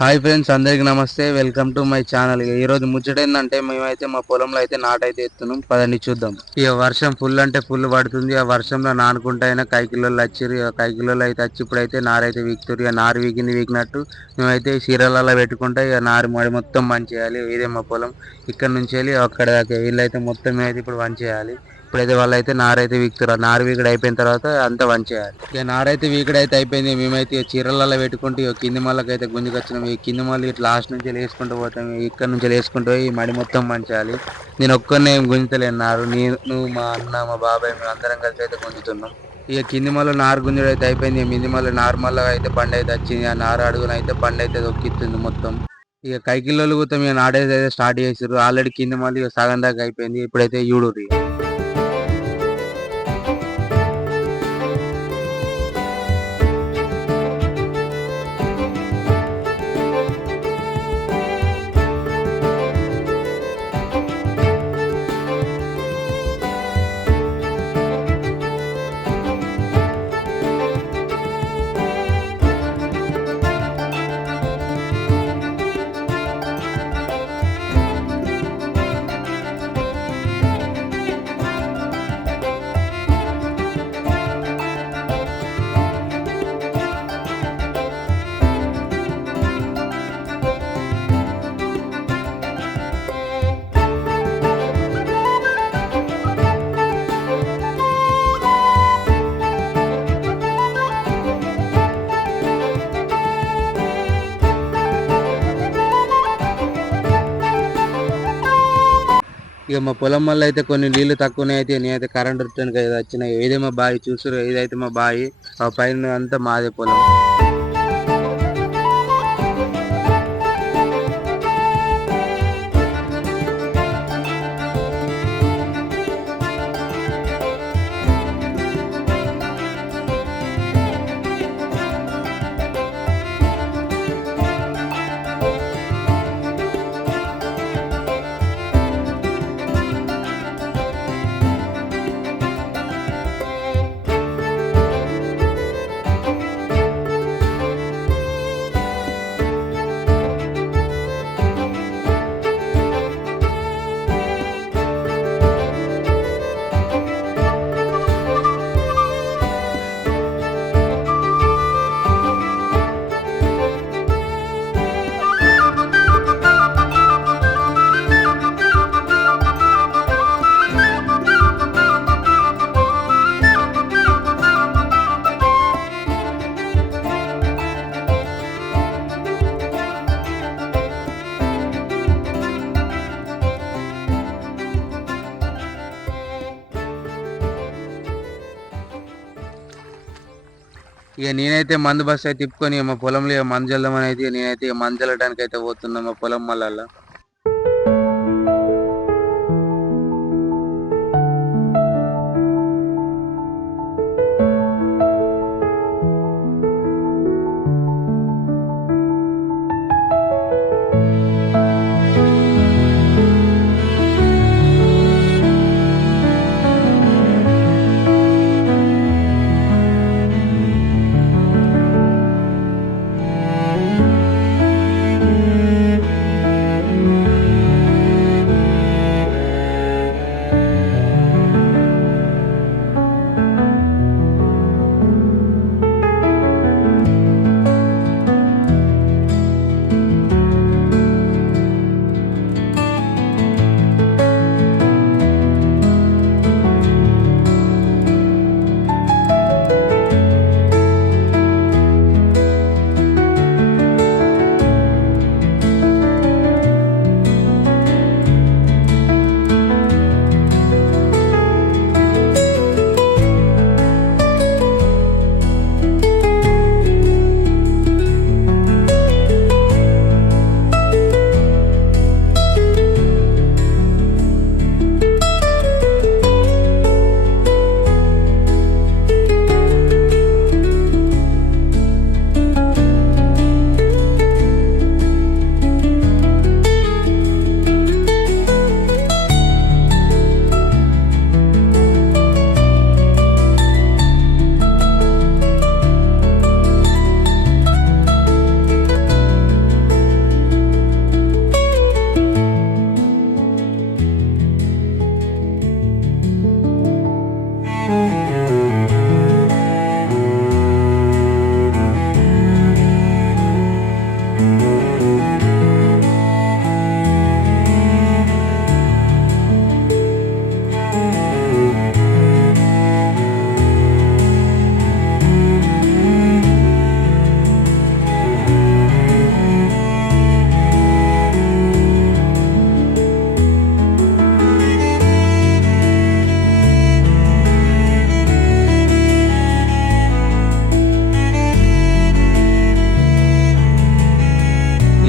Hi friends, అందరికి నమస్తే. Welcome to my channel. ఈ రోజు ముచ్చట ఏంటంటే మేమైతే మా పొలంలో అయితే నాటైతే ఎత్తున్నాం. పదండి చూద్దాం. ఇక వర్షం ఫుల్ అంటే ఫుల్ పడుతుంది. ఆ వర్షంలో నానుకుంటా అయినా కైకిలోళ్ళు వచ్చిర్రు. ఇక కైకిలోళ్ళు అయితే వచ్చి ఇప్పుడైతే నారైతే వీకుతుర్రు. ఇక నారు వీకినట్టు మేమైతే చీరలలో పెట్టుకుంటే ఇక నారు మడి మొత్తం మంచి చేయాలి. ఇదే మా పొలం. ఇక్కడ నుంచి వెళ్ళి అక్కడ దాకా వీళ్ళైతే మొత్తం మేమైతే ఇప్పుడు మంచి చేయాలి. ఇప్పుడైతే వాళ్ళైతే నారైతే వీకుతారు. నారు వీకుడు అయిపోయిన తర్వాత అంతా వంచేయాలి. ఇక నారైతే వీకుడైతే అయిపోయింది. మేమైతే ఇక చీరలలో పెట్టుకుంటే ఇక కింది మళ్ళకైతే గుంజుకొచ్చినాం. ఈ కింది మళ్ళీ ఇట్లా లాస్ట్ నుంచి వేసుకుంటూ పోతాం. ఇక్కడ నుంచి వేసుకుంటూ పోయి ఈ మడి మొత్తం మంచాలి. నేను ఒక్కరినే ఏం గుంజుతలేను నారు. నువ్వు, మా అన్న, మా బాబాయ్, మేము అందరం కలిసి అయితే గుంజుతున్నాం. ఇక కింది మళ్ళీ నారు గుంజుడు అయితే అయిపోయింది. మింది మళ్ళీ నార్మల్ అయితే బండి అయితే వచ్చింది. ఆ నారు అడుగున అయితే బండి అయితే దొక్కిస్తుంది మొత్తం. ఇక కైకిల్లోలు కూడా మేము నాడేది అయితే స్టార్ట్ చేసారు. ఆల్రెడీ కింది మళ్ళీ సగం దాకా అయిపోయింది. ఇప్పుడైతే యూడూరి. ఇక మా పొలం వల్ల అయితే కొన్ని నీళ్లు తక్కువనే అయితే నేనైతే కరెంట్ వస్తాను వచ్చినాయి. ఏదే మా బావి చూసారు, ఏదైతే మా బావి. ఆ పైన అంతా మాదే పొలం. ఇక నేనైతే మందు బస్సు అయితే తిప్పుకొని మా పొలంలో మందు చల్లమని అయితే నేనైతే మందు చల్లడానికి అయితే పోతున్నా మా పొలం మళ్ళా.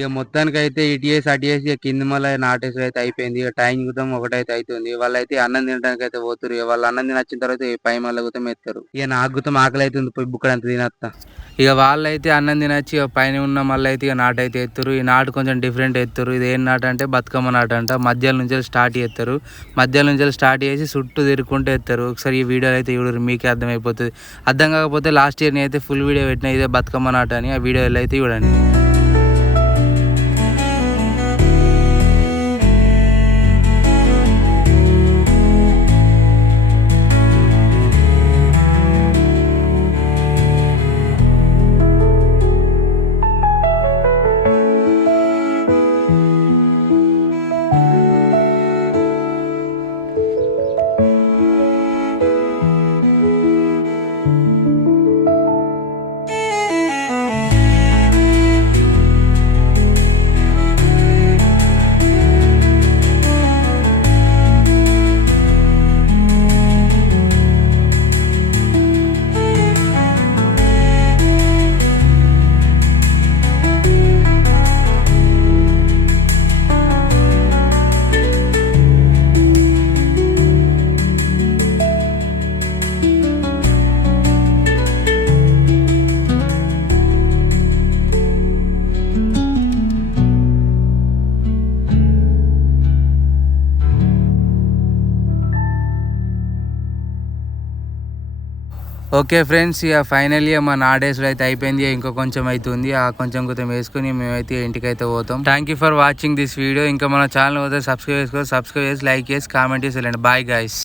ఇక మొత్తానికి అయితే ఇటీఎస్ అటిఎస్ ఇక కింద మళ్ళీ నాటేసి అయితే అయిపోయింది. ఇక టైం గుతం ఒకటైతే అవుతుంది. వాళ్ళైతే అన్నం తినడానికి అయితే పోతారు. ఇక వాళ్ళు అన్నం తినొచ్చిన తర్వాత పై మళ్ళీ గుతం ఎత్తారు. ఇక నాకు గుతం ఆకలి అవుతుంది, పోయి బుక్కడ అంత తినత్తా. ఇక వాళ్ళైతే అన్నం తినొచ్చి ఇక పైన ఉన్న మళ్ళీ అయితే ఇక నాటు అయితే ఎత్తారు. ఈ నాటు కొంచెం డిఫరెంట్ ఎత్తారు. ఇది ఏం నాటు అంటే బతుకమ్మ నాటు అంట. మధ్యాహ్నం నుంచి స్టార్ట్ చేస్తారు. మధ్యాహ్నం నుంచి స్టార్ట్ చేసి చుట్టూ తిరుక్కుంటూ ఎత్తారు. ఒకసారి ఈ వీడియో అయితే చూడరు, మీకే అర్థమైపోతుంది. అర్థం కాకపోతే లాస్ట్ ఇయర్ అయితే ఫుల్ వీడియో పెట్టిన ఇదే బతుకమ్మ నాటు అని. ఆ వీడియోలో అయితే చూడండి. ఓకే ఫ్రెండ్స్, ఇక ఫైనల్లీ మా నాడేసుడు అయితే అయిపోయింది. ఇంకో కొంచెం అవుతుంది. ఆ కొంచెం వేసుకుని మేమైతే ఇంటికైతే పోతాం. Thank you for watching this video. ఇంకా మన ఛానల్ పోతే సబ్స్క్రైబ్ చేసుకోవాలి. సబ్స్క్రైబ్ చేసి లైక్ చేసి కామెంట్ చేసి వెళ్ళండి. Bye guys.